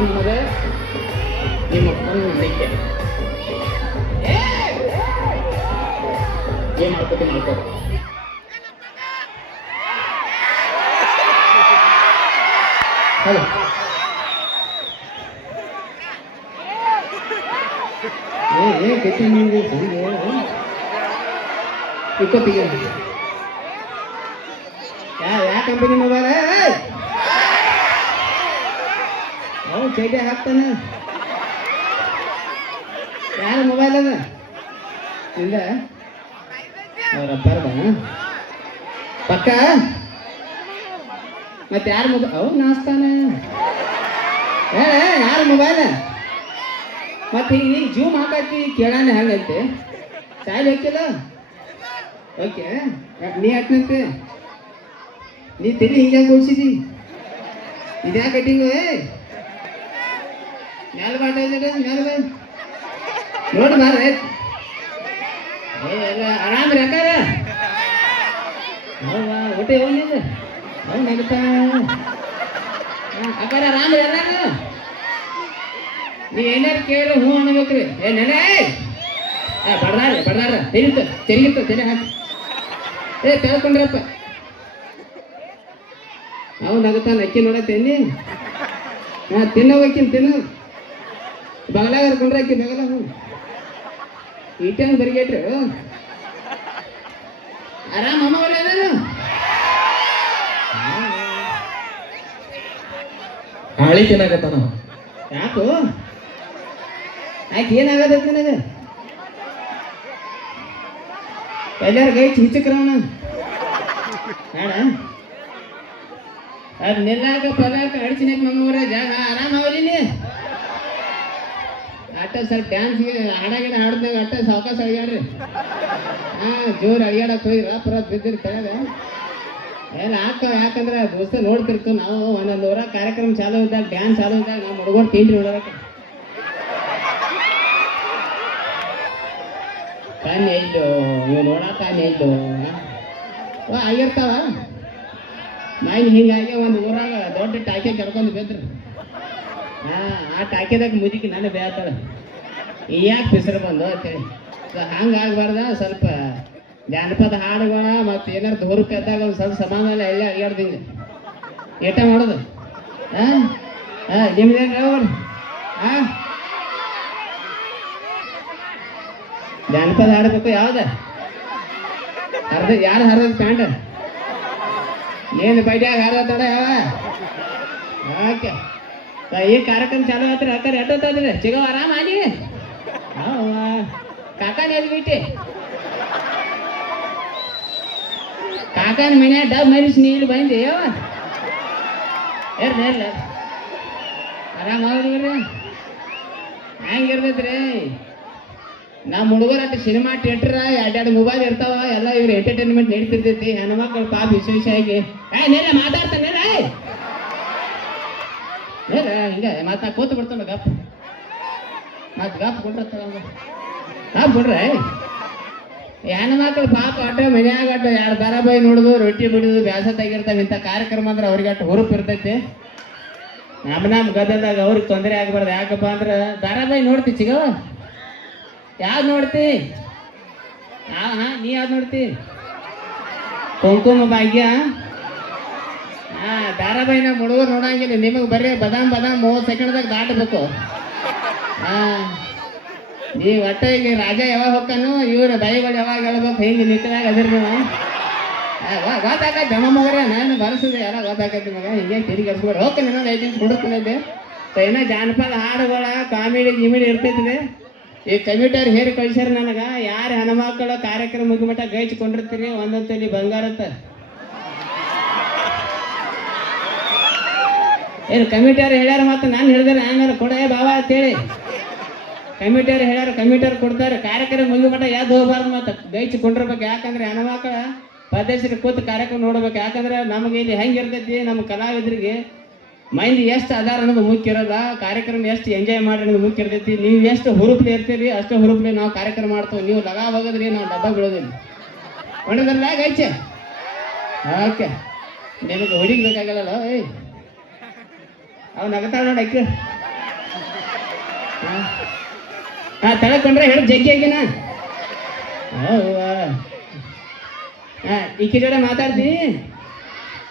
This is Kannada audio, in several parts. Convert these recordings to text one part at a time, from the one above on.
ತಪ್ಪು ನಮಗೆ ನಿಮ್ಮ ನಂಬಿಕೆ ಏನ್ ಮಾಡ್ಕೋತಿ ಮಾಡ್ಕೋ ಹಲೋ. ಏ ಏ ಕೆತ್ತಿ ನಿಮಗೆ ಇಕ್ಕೋತಿಗೆ ಯಾ ಯಾ ಕಂಪನಿ ಮೊಬೈಲ್ ಅವು ಚೈಟೆ ಹಾಕ್ತಾನೆ. ಯಾರ ಮೊಬೈಲ್ ಅದ ಇಲ್ಲ. ಅವ್ರ ಅಪ್ಪಾರದ ಪಕ್ಕ? ಮತ್ತೆ ಯಾರ ಮೊಬೈಲ್ ಅವ್ ನಾಸ್ತಾನೆ ಹೇಳ ಯಾರ ಮೊಬೈಲ್ ಮತ್ತೆ ಈಗ ಜೂಮ್ ಹಾಕಿ ಕೇಳಾನೆ ಹೆಂಗೈತೆ. ಸಾಯಿಲ್ ಹಾಕಿಲ್ಲ ಓಕೆ, ನೀ ಹಾಕ್ನಂತೆ ನೀ ತಿಳಿ ಹಿಂಗೆ ಕೂಡ್ಸಿದಿ? ಇದ್ಯಾ ಕಟ್ಟಿಂಗು ಏ ಮ್ಯಾಲ ಬಾಟ ಮ್ಯಾಲ ಬಾ. ನೋಡಿ ಏ, ಎಲ್ಲ ಆರಾಮ್ ರೀ ಅಕ್ಕಾರ. ಊಟ ಏನಿಲ್ಲ ಅವ್ನು ನಗುತ್ತಾ ಅಕ್ಕಾರ ಆರಾಮ್ ರೀ ಎಲ್ಲಾರು? ನೀ ಏನಾರು ಕೇಳಿ, ಹ್ಞೂ ಅನ್ಬೇಕ್ರಿ ಏ ನೆನೆ ಏ. ಬಡ್ದಾರ ಬಡ್ದಾರ ತೆರಿತ ತೆರಿಗಿತ್ತ ತೆರೆ ಹಾಕಿ. ಏ ಕೇಳ್ಕೊಂಡ್ರಪ್ಪ ಅವ್ ನಗತಾನ ಅಕ್ಕಿ ನೋಡತ್ತೇನಿ. ಹಾ ತಿನ್ನೋವಕ್ಕಿನ ತಿನ್ನು. ಬಗಲಾಗ ಹರ್ಕೊಂಡ್ರೆ ಬಗಲ ಹ್ಞೂ. ಈಟಂಗ್ ಬರಿಗೇಟ್ರು. ಆರಾಮ್ ಅಮ್ಮ ಒಳ್ಳೆಯದೇನು ಹಾಳಿ ತಿನ್ನಾಕತ್ತಾನ ಯಾಕೋ? ಆಯ್ತು ಏನಾಗದೈತಿ ನನಗೆ? ಎಲ್ಲಾರು ಗೈ ಚಿಚಕ್ರಣ ಬೇಡ. ಅದು ನಿಲ್ಲಾಕ ಪದಾಕ ಅಡಿಸಿನಕ್ ಮಂಗೂರ ಜಾಗ. ಆರಾಮ ಅವಲಿನಿ ಅಟ್ಟ ಸರ್ ಡ್ಯಾನ್ಸ್ ಹಾಡಾಗಿನ ಹಾಡ್ದಾಗ ಅಟ್ಟ ಸಾವಕಾಶ ಅಳಿಯಾಡ್ರಿ ಹಾ ಜೋರು ಅಳಿಯಾಡಕ್ ಹೋಗಿ ರಾಪುರ ಬಿದ್ದಿರಿ ಕೆಳಗೆ. ಏನ್ ಹಾಕೋ ಯಾಕಂದ್ರೆ ದೋಸ್ತ ನೋಡ್ತಿರ್ತೀವಿ ನಾವು, ಒಂದೊಂದು ಊರ ಕಾರ್ಯಕ್ರಮ ಚಾಲು ಇದ್ದಾಗ ಡ್ಯಾನ್ಸ್ ಚಾಲು ಇದ್ದಾಗ, ನಾವು ಹುಡುಗರು ತಿಂಡಿ ನೋಡೋದಕ್ಕೆ. ತಾನೇ ಇದ್ದು ನೀವು ನೋಡ ತಾನೇ ಇದ್ದು ಆಗಿರ್ತಾವ. ಮೈನ್ ಹಿಂಗಾಗಿ ಒಂದು ಊರಾಗ ದೊಡ್ಡ ಟಾಕೆ ಕರ್ಕೊಂಡು ಬಿದ್ರು. ಹಾ ಆ ಟಾಕೆದಾಗ ಮುದುಕಿ ನಾನು ಬೇತಾಳ ಯಾಕೆ ಬಿಸಿಲು ಬಂದು ಸೊ ಹಂಗಾಗ್ಬಾರ್ದ, ಸ್ವಲ್ಪ ಜಾನಪದ ಹಾಡುಗಳ ಮತ್ತು ಏನಾರು ಧೂರಕ್ಕೆ ಎದ್ದಾಗ ಒಂದು ಸ್ವಲ್ಪ ಸಮಾಧಾನ ಎಲ್ಲ ಅಡ್ಯಾಡ್ದಿಂಗ ಏಟ ಮಾಡೋದು? ಹಾಂ ಹಾಂ ನಿಮ್ದೇನು ಹಾಂ ಜಾನಪದ ಹಾಡಬೇಕು ಯಾವ್ದ? ಹರಿದ ಯಾರು ಹರಿದ ಪ್ಯಾಂಟ್? ಏನು ಬೈಡ್ಯಾಗ ಹರಿದ ಯಾವ? ಓಕೆ. ಈ ಕಾರ್ಯಕ್ರಮ ಚಾಲು ಆತ್ರಿ ಅಕ್ಕಾರ ಎಟ್ಟೋತಾದ್ರಿ ಸಿಗೋ ಆರಾಮ ಆಗಿ ಕಾಕಾನ ಎಲ್ಲಿ ಬಿಟ್ಟಿ. ಕಾಕನ ಮನ್ಯಾಗ ಡಬ್ ಮರಿಸಿ ನೀರು ಬಂದೆ ಯಾವ ಇರ್ಲಿ ಇರ್ಲಿ. ಆರಾಮ ಅವ್ರಿ ಹೆಂಗಿರ್ತೈತ್ರಿ ನಮ್ಮ ಹುಡುಗರ ಅಟ್ಟ ಸಿನಿಮಾ ಥಿಯೇಟ್ರ ಎರಡೆರಡು ಮೊಬೈಲ್ ಇರ್ತಾವ, ಎಲ್ಲ ಇವ್ರು ಎಂಟರ್ಟೈನ್ಮೆಂಟ್ ನಡೀತಿರ್ತೈತಿ. ಹೆಣ್ಮಕ್ಳು ಪಾಪ ವಿಶೇಷ ವಿಶೇಷ ಆಗಿ. ಏ ನೇರ ಮಾತಾಡ್ತಾನೆ ಹಿಂಗೆ ಮಾತಾ ಕೂತು ಬಿಡ್ತಾನೆ ಗಪ್. ಮತ್ತೆ ಗಪ್ ಬಿಡ್ರೆ ಮಕ್ಕಳು ಪಾಪ ಅಟ್ಟ ಮನ್ಯಾಗ ಯಾರು ಎರಡು ನೋಡುದು, ರೊಟ್ಟಿ ಬಿಡುದು ಬ್ಯಾಸತ್ತಾಗಿರ್ತಾವ ಇಂಥ ಕಾರ್ಯಕ್ರಮ ಅಂದ್ರೆ ಅವ್ರಿಗೆ ಅಟ್ಟು ಹುರುಪ್ ಇರ್ತೈತಿ. ನಮ್ಮ ನಮ್ಮ ಗದದಾಗ ಅವ್ರಿಗೆ ತೊಂದರೆ ಆಗಬಾರ್ದು. ಯಾಕಪ್ಪ ಅಂದ್ರೆ ಧಾರಾವಾಹಿ ನೋಡ್ತಿ ಚಿಗವ? ಯಾವ್ದು ನೋಡ್ತಿ? ಹಾ ಹಾ ನೀ ಯಾವ್ದು ನೋಡ್ತಿ? ಕುಂಕುಮ ಭಾಗ್ಯ? ಹಾ ಧಾರಾಬಾಯಿನ ಹುಡುಗರು ನೋಡಂಗಿಲ್ಲ, ನಿಮಗೆ ಬರೀ ಬದಾಮ್ ಬದಾಮ್ ಮೂವತ್ತು ಸೆಕೆಂಡ್ದಾಗ ದಾಟಬೇಕು. ಈ ಒಟ್ಟ ಈಗ ರಾಜ ಯಾವಾಗ ಹೋಗ್ತಾನು ಇವ್ರ ದಯಗಳು ಯಾವಾಗ ಹೇಳ್ಬೇಕು, ಹಿಂಗೆ ನಿಂತಾಗ ಅದ್ರಿ ಗೊತ್ತಾಗತ್ತೆ ನಮ್ಮ ಮಗರ, ನಾನು ಬರ್ಸಿದೆ ಯಾರ ಗೊತ್ತಾಗತ್ತೆ ಮಗ. ಹಿಂಗೆ ತಿರುಗಿ ಕರ್ಸ್ಬಿಡ್ರಿ ಹೋಗ್ತೀನಿ ಇನ್ನೊಂದು ಐದು ನಿಮಿಷ ಹುಡುಕ್ತೀನಿ ಸೊ ಏನೋ ಜಾನಪದ ಹಾಡುಗಳ, ಕಾಮಿಡಿ ಗಿಮಿಡಿ ಇರ್ತೈತಿದೆ ಈ ಕಂಪ್ಯೂಟರ್ ಹೇರಿ ಕಳ್ಸ್ಯಾರ ನನಗೆ. ಯಾರು ಹೆಣ್ಮಕ್ಳ ಕಾರ್ಯಕ್ರಮ ಮುಗಿಮಟ್ಟ ಗೈಚ್ಕೊಂಡಿರ್ತೀರಿ, ಒಂದೊಂದು ತಲೆ ಬಂಗಾರತ್ತ ಏನು ಕಮಿಟಿಯವ್ರು ಹೇಳ್ಯಾರ ಮತ್ತೆ ನಾನು ಹೇಳಿದ್ರೆ ನಾನು ಕೊಡೇ ಬಾಬಾ ಅಂತೇಳಿ. ಕಮಿಟಿಯವ್ರು ಹೇಳ್ಯಾರ, ಕಮಿಟಿಯವ್ರು ಕೊಡ್ತಾರೆ. ಕಾರ್ಯಕ್ರಮ ಮುಗಿಮಟ್ಟ ಯಾವ್ದು ಹೋಗ್ಬಾರ್ದು ಮತ್ತೆ? ಗೈಚ್ಕೊಂಡಿರ್ಬೇಕು ಯಾಕಂದ್ರೆ ಹೆಣ್ಮಕ್ಳ ಪ್ರದೇಶಕ್ಕೆ ಕೂತು ಕಾರ್ಯಕ್ರಮ ನೋಡ್ಬೇಕು. ಯಾಕಂದ್ರೆ ನಮಗೆ ಇಲ್ಲಿ ಹೆಂಗಿರ್ತೈತಿ ನಮ್ಮ ಕಲಾವಿದರಿಗೆ ಮೈಂಡ್ ಎಷ್ಟು ಅದಾರ ಅನ್ನೋದು ಮುಖ್ಯ ಇರೋದ. ಕಾರ್ಯಕ್ರಮ ಎಷ್ಟು ಎಂಜಾಯ್ ಮಾಡಿ ಅನ್ನೋದು ಮುಖ್ಯ ಇರ್ತೈತಿ. ನೀವು ಎಷ್ಟು ಹುರುಪ್ಲಿ ಇರ್ತೀರಿ, ಅಷ್ಟು ಹುರುಪ್ಲಿ ನಾವು ಕಾರ್ಯಕ್ರಮ ಮಾಡ್ತೇವೆ. ನೀವು ಲಗಾ ಹೋಗೋದ್ರಿ, ನಾವು ಡಬ್ಬ ಬೀಳೋದಿಲ್ಲ ಒಣದ್ರಲ್ಲ ಗೈಚೆ ಓಕೆ. ನಿಮಗೆ ಹೊಡಿಗ್ ಬೇಕಾಗಲ್ಲ ಏಯ್. ಅವ್ನು ನಗತಾಳ ನೋಡಿ ಹಾಂ. ತಳಕೊಂಡ್ರೆ ಹೇಳಿ ಜಗ್ಗಿ ಆಗಿನ? ಈಕಿ ಜೋಡ ಮಾತಾಡ್ತೀನಿ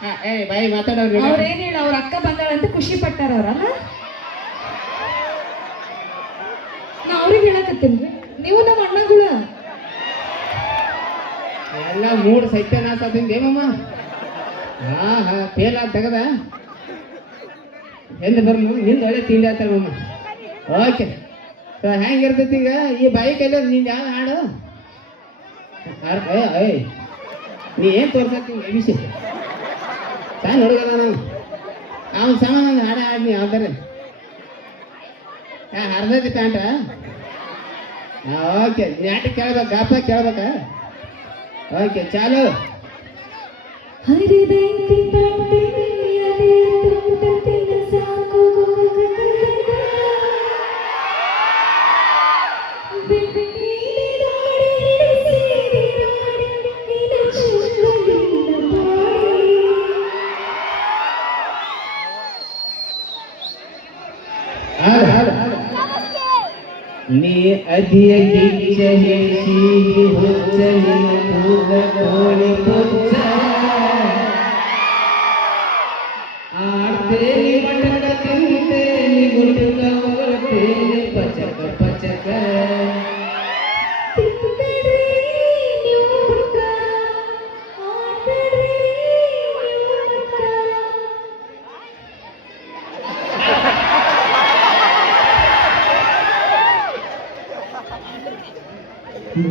ಹಾಂ ಏ ಬಾಯಿ ಮಾತಾಡೋರು ಏನು ಹೇಳ ಅವ್ರ ಅಕ್ಕ ಬಂದಾಳಂತ ಖುಷಿ ಪಟ್ಟಾರ ಅವ್ರಲ್ಲ ನಾ ಅವ್ರಿಗೆ ಹೇಳಕತ್ತೀನಿ ನೀವು ನಮ್ಮ ಅಣ್ಣಗಳ. ಎಲ್ಲ ಮೂರು ಸತ್ಯನಾಶ ಆತಂದು ಏಮಮ್ಮ ಹಾ ಹಾ ಫೇಲ್ ಆದ ತೆಗದ. ಎಲ್ಲಿ ಬರ್ಮ ನಿಂದ ಒಳ್ಳೆ ತಿಂಡಿ ಮಮ್ಮ ಓಕೆ. ಸೊ ಹೆಂಗಿರ್ತೈತಿ ಈಗ? ಈ ಬಾಯಿ ಕೈಲಿ ನೀನ್ ಯಾವ ಹಾಡು? ನೀ ಏನು ತೋರ್ಸತ್ತೀನಿ ಎಬಿಸಿ ತಾನು ಹುಡುಗದ ನಾವು ಅವ್ನ ಹಾಡ ಹಾಡ್ನಿ ಯಾವ್ದಾರೆ ಹರ್ದೈತಿ ಪ್ಯಾಂಟ? ಓಕೆ. ನಾಟಕ ಕೇಳ್ಬೇಕು? ಗಾಪ ಕೇಳ್ಬೇಕ? ಓಕೆ, ಚಾಲು. ಹರಿದ ಹಾಡು ಹಾಡು ಹಾಡು ನೀ ಅದಿಯ ಗಿಚ್ಚ ಹೇಸಿ ಹುಚ್ಚ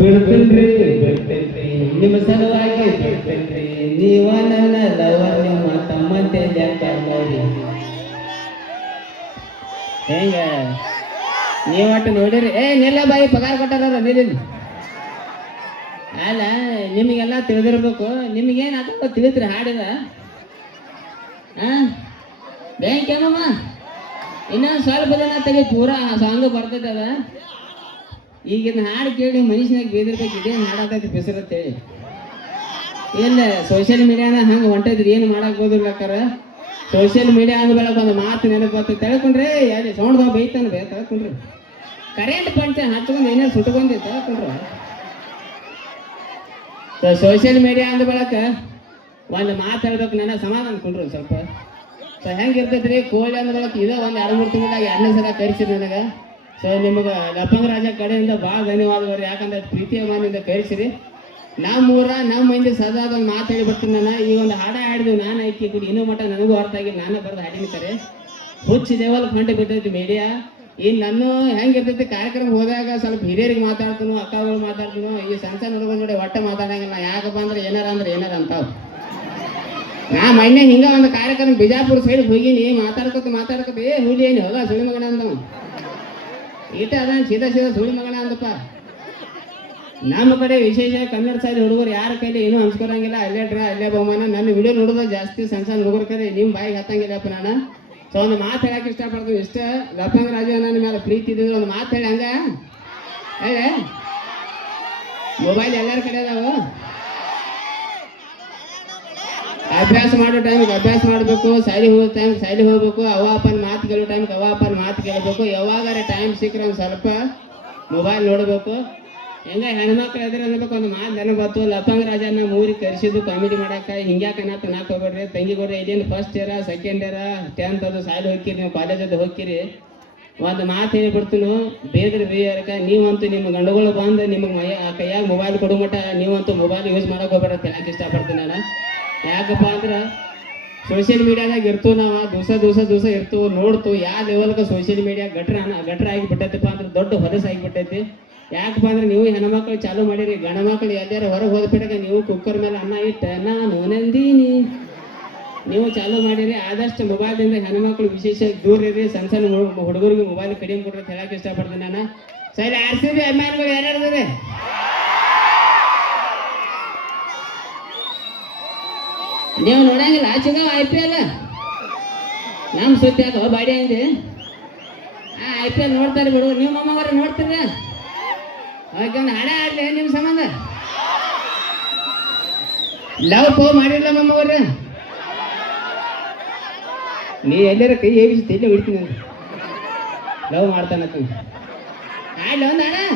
ಬಿಡ್ತೇನ್ರಿ ಬಿಡ್ತೇನ್ರಿ ನಿಮ್ಮ ಸಲುವಾಗಿ ಬಿಡ್ತೇನ್ರಿ ನೀವ ನನ್ನ ಲವರ್ ನಿಮ್ಮ ತಮ್ಮಂತೆ ನೋಡಿ. ಹೆಂಗ? ನೀವು ಒಟ್ಟು ನೋಡಿರಿ. ಏ, ನಿಲ್ಲ ಬಾಯಿ, ಪಗಾರ ಕೊಟ್ಟಾರ ನಿಲ್ಲಿ ಅಲ್ಲ, ನಿಮಗೆಲ್ಲ ತಿಳಿದಿರ್ಬೇಕು. ನಿಮಗೇನು ಆಗಲ್ಲ ತಿಳಿತ್ರಿ ಹಾಡಿದ? ಹಾ ಬ್ಯಾಂಕ್ ಏನಮ್ಮ? ಇನ್ನೊಂದು ಸ್ವಲ್ಪ ದಿನ ತೆಗಿ ಪೂರಾ ಸಾಂಗ್ ಬರ್ತೈತೆ ಅದ ಈಗಿನ ಹಾಡು ಕೇಳಿ ಮನುಷ್ಯನಾಗ ಬೇದಿರ್ಬೇಕು ಇದೇನು ಹಾಡಾಕೈತಿ ಬಿಸಿರತ್ತೇಳಿ ಇಲ್ಲ ಸೋಷಿಯಲ್ ಮೀಡಿಯಾನ ಹಂಗೆ ಹೊಂಟೈತ್ರಿ, ಏನು ಮಾಡಕ್ ಹೋದಿರ್ಬೇಕಾರ ಸೋಷಿಯಲ್ ಮೀಡಿಯಾ ಅಂದ ಬೆಳಗ್ಗೆ ಒಂದು ಮಾತು ನೆನಪು ಬರ್ತದೆ ತಿಳ್ಕೊಂಡ್ರಿ ಯಾರು ಸೌಂಡ್ ಬೈತಾನೆ ಬೇ ತಿಳ್ಕೊಂಡ್ರಿ. ಕರೆಂಟ್ ಪಂಚ ಹಚ್ಕೊಂಡು ಏನೇನು ಸುಟ್ಕೊಂಡಿ ತಿಳ್ಕೊಂಡ್ರು. ಸೋಷಿಯಲ್ ಮೀಡಿಯಾ ಅಂದ ಬಳಕ ಒಂದು ಮಾತು ನನ್ನ ಸಮಾಧಾನ ಕೊಂಡ್ರು ಸ್ವಲ್ಪ. ಸೊ ಹೆಂಗಿರ್ತೈತ್ರಿ ಕೋಳಿ ಅಂದ ಬಳಕ ಇದೇ ಒಂದು ಎರಡು ಮೂರು ತಿಂಗಳಾಗ ಎರಡನೇ ಸಲ ಕರೆಸಿರಿ ನನಗೆ. ಸೊ ನಿಮಗೆ ಲಪಂಗ ರಾಜ ಕಡೆಯಿಂದ ಭಾಳ ಧನ್ಯವಾದಗಳು ಯಾಕಂದ್ರೆ ಪ್ರೀತಿಯ ಮಾನಿಂದ ಕರೆಸಿರಿ ನಮ್ಮೂರ ನಮ್ಮ ಮಂದಿ ಸದಾ ಒಂದು ಮಾತು ಹೇಳಿ ಬರ್ತೀನಿ ನಾನು. ಈ ಒಂದು ಹಾಡ ಹಾಡಿದ್ವಿ ನಾನು ಐಕಿ ಕೂಡಿ ಇನ್ನೂ ಮಟ್ಟ ನನಗೂ ಅರ್ಥ ಆಗಿ ನಾನೇ ಬರೆದು ಹಾಡಿನ ಕರೆ. ಹುಚ್ಚಿ ದೇವಲ್ ಕಂಡು ಬಿಟ್ಟೈತಿ ಮೀಡಿಯಾ ಈ ನನ್ನ ಹೆಂಗಿರ್ತೈತಿ ಕಾರ್ಯಕ್ರಮ ಹೋದಾಗ ಸ್ವಲ್ಪ ಹಿರಿಯರಿಗೆ ಮಾತಾಡ್ತೀನೋ, ಅಕ್ಕಗಳು ಮಾತಾಡ್ತೀನೋ. ಈ ಸಣ್ಣ ಸಣ್ಣ ಹುಡುಗರ ನೋಡಿ ಒಟ್ಟೆ ಮಾತಾಡಂಗಿಲ್ಲ. ಯಾಕಪ್ಪ ಅಂದ್ರೆ ಏನಾರ ಅಂದ್ರೆ ಏನಾರ ಅಂತಾವ್. ನಾ ಮೊನ್ನೆ ಹಿಂಗ ಒಂದು ಕಾರ್ಯಕ್ರಮ ಬಿಜಾಪುರ ಸೈಡ್ ಹೋಗಿನಿ. ಮಾತಾಡ್ಕೊತ ಮಾತಾಡ್ಕೊತ, ಏ ಹುಲಿ ಏನು ಹೋಗ ಸುಳಿಮಗಣ ಅಂದವ? ಈಟ ಅದ, ಸೀದಾ ಸೀದಾ ಸುಳಿ ಮಗಣ ಅಂದಪ್ಪ. ನಮ್ಮ ಕಡೆ ವಿಶೇಷ ಕನ್ನಡ ಸಾರಿ ಹುಡುಗರು ಯಾರ ಕೈಲಿ ಏನೂ ಹಂಚ್ಕೊರಂಗಿಲ್ಲ. ಅಲ್ಲೇ ಡ್ರಾ, ಅಲ್ಲೇ ಬಹುಮಾನ. ನನ್ನ ವಿಡಿಯೋ ನೋಡೋದು ಜಾಸ್ತಿ ಸಣ್ಣ ಸಣ್ಣ ಹುಡುಗರ ಕಡೆ ನಿಮ್ಮ ಬಾಯಿಗೆ ಹತ್ತಂಗಿಲ್ಲಪ್ಪ ನಾನು. ಸೊ ಒಂದು ಮಾತು ಹೇಳಕ್ಕೆ ಇಷ್ಟಪಡ್ತೀವಿ ಇಷ್ಟ ಲಫಂಗ್ ರಾಜು ನನ್ನ ಮೇಲೆ ಪ್ರೀತಿ ಇದ್ದಿದ್ರೆ ಒಂದು ಮಾತು ಹೇಳಿ ಹಂಗ. ಹೇಳಿ. ಮೊಬೈಲ್ ಎಲ್ಲರ ಕಡೆ ಅದಾವು. ಅಭ್ಯಾಸ ಮಾಡೋ ಟೈಮ್ಗೆ ಅಭ್ಯಾಸ ಮಾಡಬೇಕು ಶಾಲೆ ಹೋಗೋ ಟೈಮ್ ಶಾಲೆ ಹೋಗ್ಬೇಕು ಅವಾಪನ್ ಅಪ್ಪನ ಮಾತು ಕೇಳೋ ಟೈಮ್ಗೆ ಅವ್ವ ಅಪ್ಪನ ಮಾತು ಕೇಳಬೇಕು. ಯಾವಾಗಾರ ಟೈಮ್ ಸಿಕ್ಕರೆ ಒಂದು ಸ್ವಲ್ಪ ಮೊಬೈಲ್ ನೋಡಬೇಕು. ಹೆಂಗೆ ಹೆಣ್ಮಕ್ಳು ಎದುರು ಅನ್ಬೇಕು ಒಂದು ಮಾತು ನೆನಪು ಬಂತು ರಾಜ ರಾಜನ ಮೂರಿಗೆ ಕರೆಸಿದ್ದು ಕಾಮಿಡಿ ಮಾಡಕ್ಕೆ. ಹಿಂಗ್ಯಾಕೆ ಅನ್ನತ್ತ ನಾಕ್ ಹೋಗ್ಬೇಡ್ರಿ. ತಂಗಿ ಕೊಡ್ರಿ ಇದೇನು first year second year tenth ಅದು ಶಾಲೆ ಹೋಗ್ತೀರಿ, ನೀವು ಕಾಲೇಜ್ ಅದು ಹೋಗ್ಕಿರಿ ಒಂದು ಮಾತು ಹೇಳ್ಬಿಡ್ತೀನು ಬೇದ್ರ ಬೇಯರ್ಕ ನೀವಂತೂ ನಿಮ್ಮ ಗಂಡುಗಳು ಬಂದು ನಿಮಗೆ ಮೈ ಕೈಯಾಗ ಮೊಬೈಲ್ ಕೊಡೋ ಮಟ್ಟ ನೀವಂತೂ ಮೊಬೈಲ್ ಯೂಸ್ ಮಾಡೋಕೆ ಹೋಗ್ಬೇಡ ಹೇಳಕ್ಕೆ ಇಷ್ಟಪಡ್ತೀನಿ ನಾನು. ಯಾಕಪ್ಪ ಅಂದ್ರೆ ಸೋಷಿಯಲ್ ಮೀಡಿಯಾದಾಗ ಇರ್ತು ನಾವು, ದಿವಸ ದಿವಸ ದಿವಸ ಇರ್ತು ನೋಡ್ತು ಯಾವ ಲೆವೆಲ್ಗೆ ಸೋಷಿಯಲ್ ಮೀಡಿಯಾ ಗಟ್ರ ಗಟ್ರ ಆಗಿಬಿಟ್ಟೈತಪ್ಪ ಅಂದ್ರೆ ದೊಡ್ಡ ಹೊಲಸ ಆಗಿಬಿಟ್ಟೈತಿ. ಯಾಕಪ್ಪ ಅಂದ್ರೆ ನೀವು ಹೆಣ್ಮಕ್ಳು ಚಾಲು ಮಾಡಿರಿ, ಗಂಡ ಮಕ್ಳು ಎಲ್ಲಾರ ಹೊರಗೆ ಹೋದ್ಬಿಟ್ಟಾಗ ನೀವು ಕುಕ್ಕರ್ ಮೇಲೆ ಅನ್ನ ಇಟ್ಟ, ನಾನು ನಂದೀನಿ. ನೀವು ಚಾಲು ಮಾಡಿರಿ, ಆದಷ್ಟು ಮೊಬೈಲ್ದಿಂದ ಹೆಣ್ಮಕ್ಳು ವಿಶೇಷ ದೂರ ಇರಿ ಸಣ್ಣ ಸಣ್ಣ ಹುಡು- ಹುಡುಗರಿಗೆ ಮೊಬೈಲ್ ಕಡಿಮೆ ಕೊಡ್ರಿ ಹೇಳಕ್ಕೆ ಇಷ್ಟಪಡ್ತೀನಿ ನಾನು. ಸರಿ ಆರ್ ಸಿ ಬಿ ಅಭಿಮಾನಿಗಳು ಯಾರ್ಯಾರ್ದಾರೆ ನೀವು ನೋಡಂಗಿಲ್ಲ ಆಚೆ ಐ ಪಿ ಎಲ್ ನಮ್ಮ ಸುದ್ದಿ ಅದು ಬಾಡಿ ಐತಿ ಆ ಐ ಪಿ ಎಲ್ ನೋಡ್ತಾರೆ ಬಿಡು, ನೀವು ಮೊಮ್ಮಗರ ನೋಡ್ತೀರ? ಅದಕ್ಕೆ ಒಂದು ಹಾಡ ನಿಮ್ಮ ಸಂಬಂಧ? ಲವ್ ಪೋ ಮಾಡಿಲ್ಲ ಮಮ್ಮವ್ರ ನೀ ಎಲ್ಲರ ಕೈ ಏಬಿಸಿ ಇಲ್ಲೇ ಬಿಡ್ತೀನಿ ಲವ್ ಮಾಡ್ತಾನತ್ತ ಆಯ್ಲ ಒಂದು ಅಣ್ಣ